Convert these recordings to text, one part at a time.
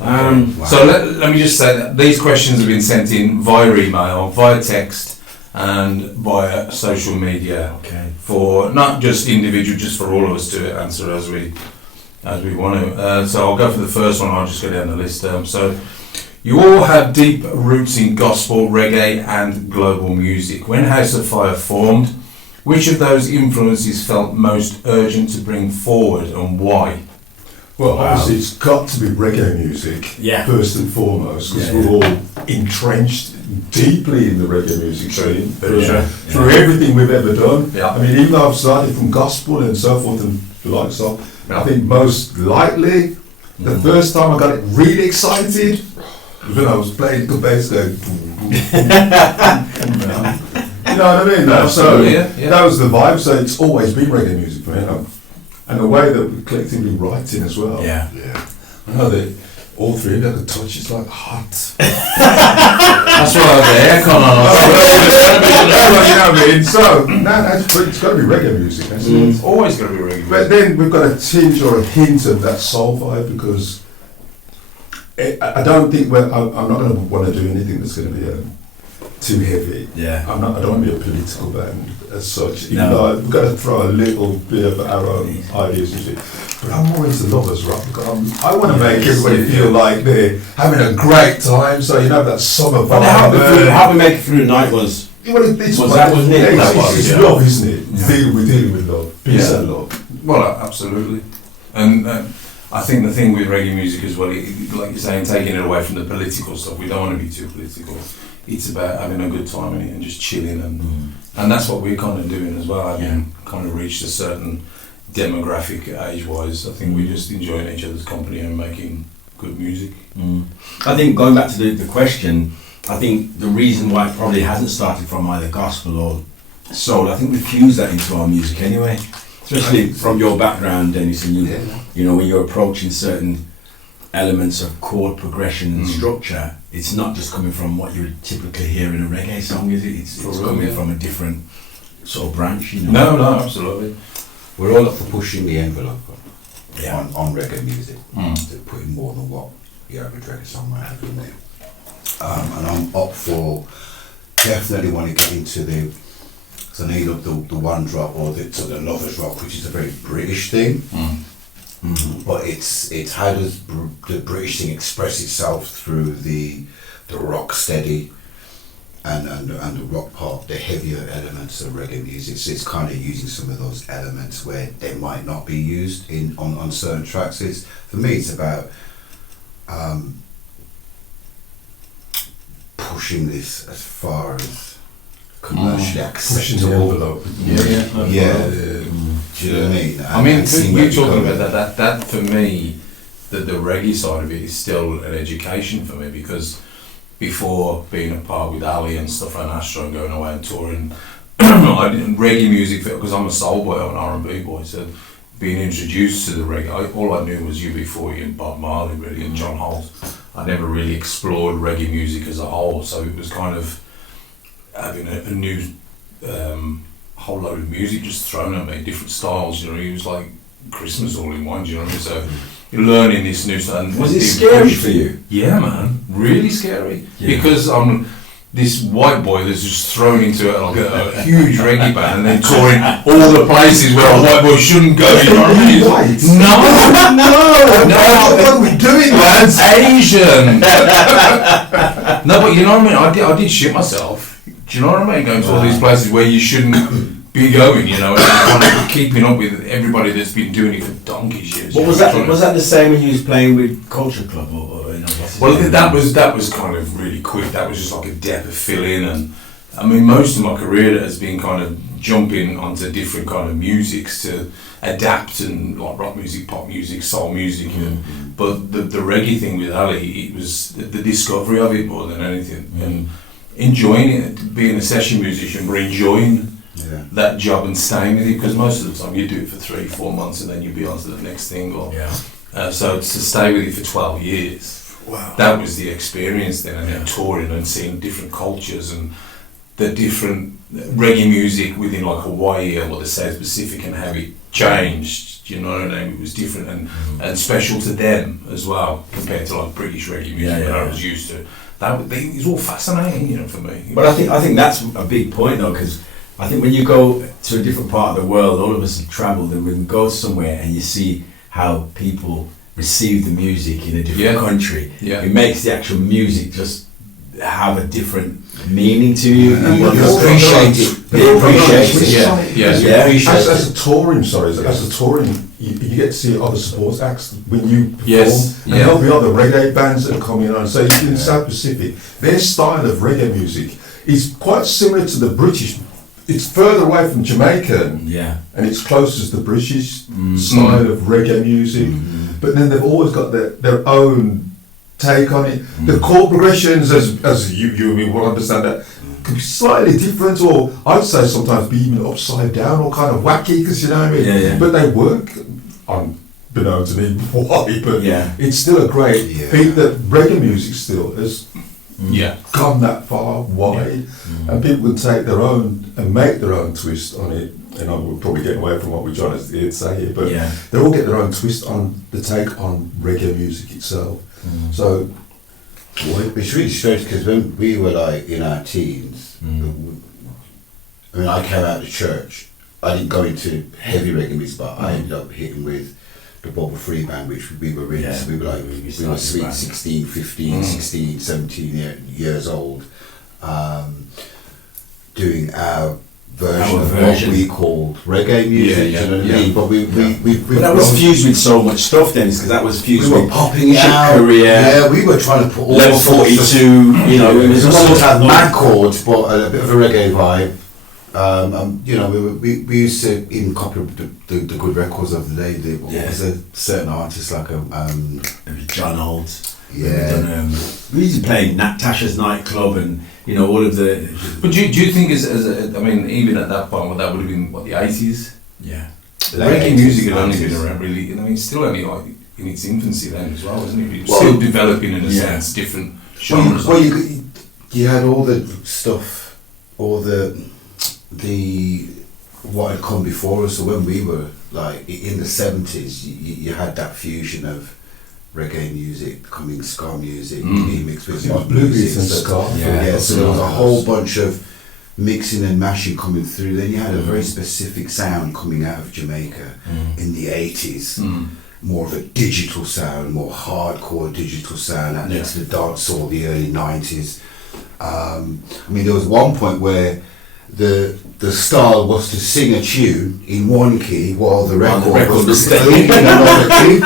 Wow. So let me just say that these questions have been sent in via email, via text, and via social media. Okay. For not just individual, just for all of us to answer as we want to. So I'll go for the first one. I'll just go down the list. So you all have deep roots in gospel, reggae, and global music. When House of Fyah formed, which of those influences felt most urgent to bring forward, and why? Well, obviously it's got to be reggae music, first and foremost, because we're all entrenched deeply in the reggae music scene through everything we've ever done. Yeah. I mean, even though I've started from gospel and so forth and the likes of, I think most likely, the first time I got it really excited was when I was playing the bass going, you know what I mean? So that was the vibe, so it's always been reggae music for me. And the way that we're collectively writing as well. Yeah. I know that all three of them could touch, it's like hot. That's why I have the aircon on. You know what I mean? So, it's got to be reggae music. It's always got to be reggae music. But then we've got a tinge or a hint of that soul vibe, because I don't think I'm not going to want to do anything that's going to be too heavy. Yeah. I don't want to be a political band as such. Even though we've got to throw a little bit of our own ideas into it. But I'm more into lovers rock, because I want to make everybody feel like they're having a great time. So you know that summer vibe. But how we make it through the night was. It's love, isn't it? We're dealing with love, peace and love. Well, absolutely. And I think the thing with reggae music as well, like you're saying, taking it away from the political stuff. We don't want to be too political. It's about having a good time in it and just chilling, and that's what we're kind of doing as well. Having kind of reached a certain demographic age-wise, I think we're just enjoying each other's company and making good music. I think going back to the question, I think the reason why it probably hasn't started from either gospel or soul, I think we fuse that into our music anyway. Especially from your background, Dennis, and you know, when you're approaching certain elements of chord progression and structure, it's not just coming from what you would typically hear in a reggae song, is it? It's coming from a different sort of branch, you know? No, absolutely. We're all up for pushing the envelope on reggae music, to put in more than what the average reggae song might have in there. And I'm up for definitely want to get into because I know you love the one drop or the lovers rock, which is a very British thing. But it's how does the British thing express itself through the rock steady and the rock pop, the heavier elements of reggae music. So it's kind of using some of those elements where they might not be used on certain tracks. For me, it's about pushing this as far as commercially pushing the envelope. Do you know what I mean? I mean, you talking about that for me, the reggae side of it is still an education for me, because before being apart with Ali and stuff and Astro and going away and touring, I didn't reggae music, because I'm a soul boy, I'm an R&B boy, so being introduced to the reggae, all I knew was UB40 and Bob Marley really, and John Holt. I never really explored reggae music as a whole, so it was kind of having a new whole load of music just thrown at me, different styles, you know. It was like Christmas all in one, do you know what I mean? So you're learning this new stuff. Was it scary for you? Yeah, man, really scary, because I'm this white boy that's just thrown into like a huge reggae band and then touring all the places where a white boy shouldn't go, you know what I mean? No, what are we doing, lads? Asian. No, but you know what I mean? I did shit myself. Do you know what I mean? Going to all these places where you shouldn't be going, you know, and kind of keeping up with everybody that's been doing it for donkey's years. What was that? Was that the same when you was playing with Culture Club, or you know? Well, that was kind of really quick. That was just like a depth of fill in, and I mean, most of my career has been kind of jumping onto different kind of musics to adapt, and like rock music, pop music, soul music. But the reggae thing with Ali, it was the discovery of it more than anything, and enjoying it, being a session musician, but enjoying that job and staying with it, because most of the time you do it for 3-4 months and then you be on to the next thing. So to stay with it for 12 years, that was the experience then, and then touring and seeing different cultures and the different reggae music within like Hawaii or the South Pacific, and how it changed. You know what I mean? It was different and special to them as well compared to like British reggae music that I was used to. It was all fascinating, you know, for me. But I think that's a big point though, because I think when you go to a different part of the world, all of us have travelled, and we can go somewhere and you see how people receive the music in a different country. Yeah. It makes the actual music just have a different meaning to you. You appreciate it. They appreciate it. As a touring, you get to see other sports acts when you perform. And there'll be other reggae bands that come in. And so in South Pacific, their style of reggae music is quite similar to the British. It's further away from Jamaican, and it's closer to the British style of reggae music. But then they've always got their own take on it. The chord progressions, as you will understand, that could be slightly different, or I'd say sometimes be even upside down or kind of wacky, because you know what I mean. But they work, unbeknown to me why, but it's still a great thing that reggae music still has gone that far wide, and people can take their own and make their own twist on it. And we're probably getting away from what we're trying to say here, but they all get their own twist on the take on reggae music itself. So it's really strange, because when we were like in our teens, I mean, I came out of church. I didn't go into heavy reggae music, but I ended up hitting with the Bobble Free band, which we were in. So we were like, we were sweet 16, 15, 16, 17 years old, doing our version of what we called reggae music, you know what I mean? But we that was fused with so much stuff then, because that was fused with popping out. Career. We were trying to put all Level 42, you know, it was all had mad chords, but a bit of a reggae vibe. You know, we used to even copy the good records of the day. There was a certain artist like John Holt. Yeah. We used to play Natasha's nightclub, and you know, all of the. But do you think I mean, even at that point, that would have been what, the 80s? Yeah. Reggae music had only been around really. I mean, it's still only like in its infancy then as well, isn't it? It was still developing in a sense, different genres. Well, you had all the stuff, all the what had come before us. So when we were like in the 70s, you had that fusion of reggae music, ska music, mixed with blues and ska. So there was a whole bunch of mixing and mashing coming through. Then you had a very specific sound coming out of Jamaica in the 80s. More of a digital sound, more hardcore digital sound, that next to the dancehall, the early 90s. I mean, there was one point where the style was to sing a tune in one key while the record was in another key.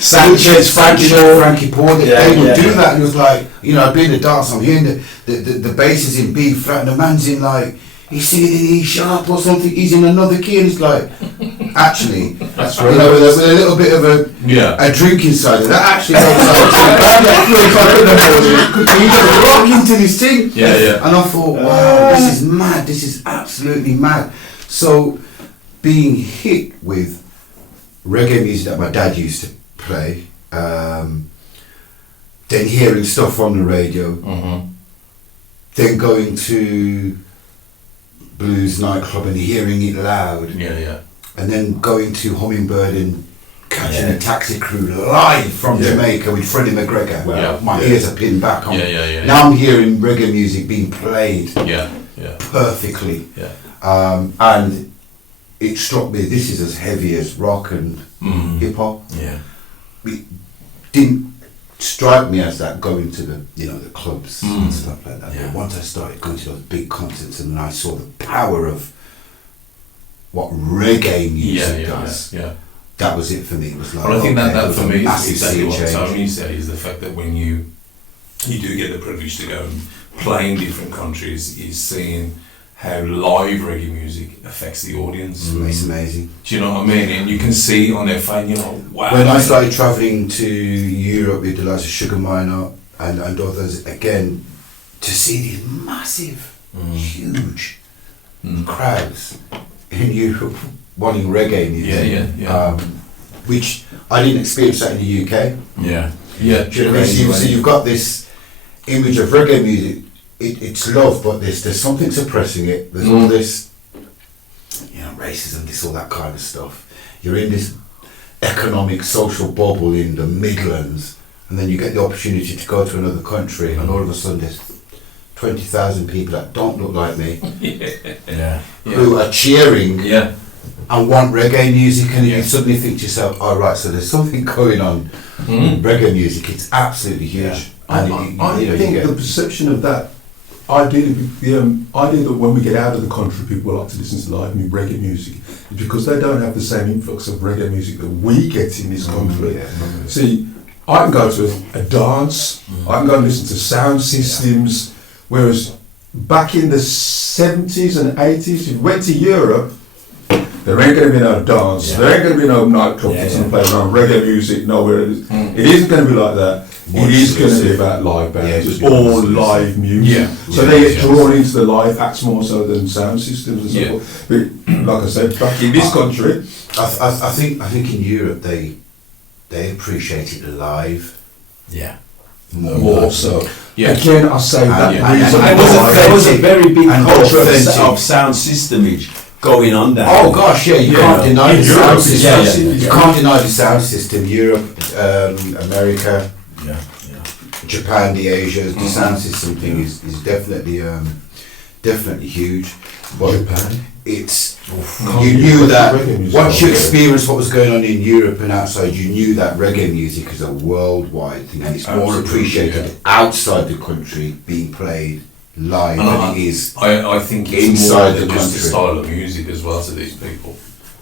Sanchez, Frankie Paul, they would do that, and it was like, you know, I'd be in the dance, I'm hearing the bass is in B flat, and the man's in like, he's singing in E sharp or something, he's in another key, and it's like, actually, that's right. You know, with a little bit of a drink inside it, that actually he just rock into this thing. And I thought, wow, this is mad, this is absolutely mad. So being hit with reggae music that my dad used to play, then hearing stuff on the radio, then going to blues nightclub and hearing it loud, and then going to Hummingbird and catching a taxi crew live from Jamaica with Freddie McGregor. Well, my ears are pinned back on. Now I'm hearing reggae music being played perfectly, and it struck me, this is as heavy as rock and hip hop. It didn't strike me as that going to the clubs and stuff like that. But once I started going to those big concerts and then I saw the power of what reggae music does, that was it for me. It was like, well, I think that for me is exactly what change. Tony said, is the fact that when you do get the privilege to go and play in different countries, is seeing how live reggae music affects the audience. It's amazing. Do you know what I mean? And you can see on their face, you know, wow. When I started travelling to Europe with the likes of Sugar Minor and others, again, to see these massive, huge crowds in Europe wanting reggae music, which I didn't experience that in the UK. Do you know what I mean? So you've got this image of reggae music. It's love, but there's something suppressing it. There's all this, racism, this, all that kind of stuff. you're in this economic, social bubble in the Midlands, and then you get the opportunity to go to another country, and all of a sudden there's 20,000 people that don't look like me, who are cheering and want reggae music, and you suddenly think to yourself, oh right, so there's something going on in reggae music. It's absolutely huge. And I think the perception of that, ideally, the idea that when we get out of the country, people like to listen to live reggae music, is because they don't have the same influx of reggae music that we get in this country. See, I can go to a dance, I can go and listen to sound systems, whereas back in the 70s and 80s, if you went to Europe, there ain't going to be no dance, there ain't going to be no nightclubs and play around reggae music, nowhere. It isn't going to be like that. It is going to be about live bands, it's all live music. So they get drawn into the live acts more so than sound systems and so forth. But like I said, back in this country, I think in Europe they appreciate it live. More so. Again, I say that there was a very big culture of sound systemage going on there. Oh gosh, you can't deny the sound system. You can't deny the sound system. Europe, America, Japan, the Asia, the sound system thing is definitely huge. But Japan, it's you knew that once you experienced what was going on in Europe and outside, you knew that reggae music is a worldwide thing, and it's more appreciated outside the country, being played live than it is. I think it's inside more than the just the country. style of music as well to these people,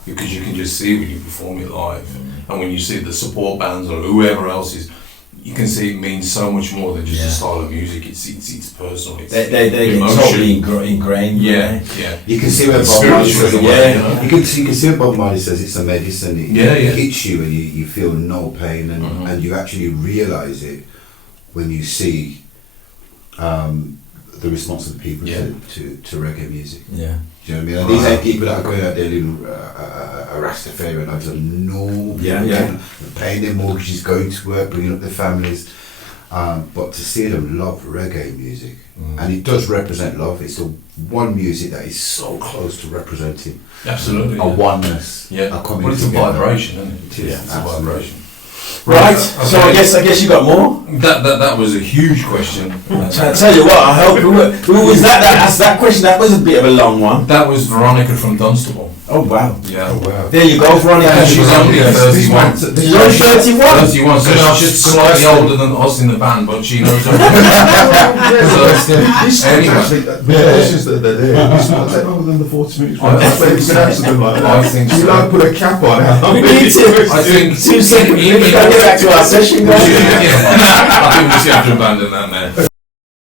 because you can just see when you perform it live, and when you see the support bands or whoever else is, you can see it means so much more than just the style of music. It's personal. It's they totally ingrained. You can see where Bob Marley says you can see where Bob Marley says it's a medicine. It hits you and you feel no pain, and you actually realise it when you see the response of the people to reggae music. Do you know what I mean? And these ain't people that are going out there doing a Rastafarian lives of normal, paying their mortgages, going to work, bringing up their families. But to see them love reggae music, and it does represent love. It's the one music that is so close to representing absolutely a oneness. a coming well, it's together. a vibration, isn't it? It's a vibration. Right. So I guess you got more. That was a huge question. I tell you what, I hope who was that asked that question? That was a bit of a long one. That was Veronica from Dunstable. Oh wow. Yeah. oh wow. There you go, Veronica. And she's only 31. She's only 31. 31, so she's slightly older than us in the band, but she knows everything. This actually, the questions that they're there, this might take longer than the 40 minutes. I Maybe you can answer them like that. I think You so. don't put a cap on it. We need to. I think 2 seconds. Let me go back to our session, guys. I think we just have to abandon that now.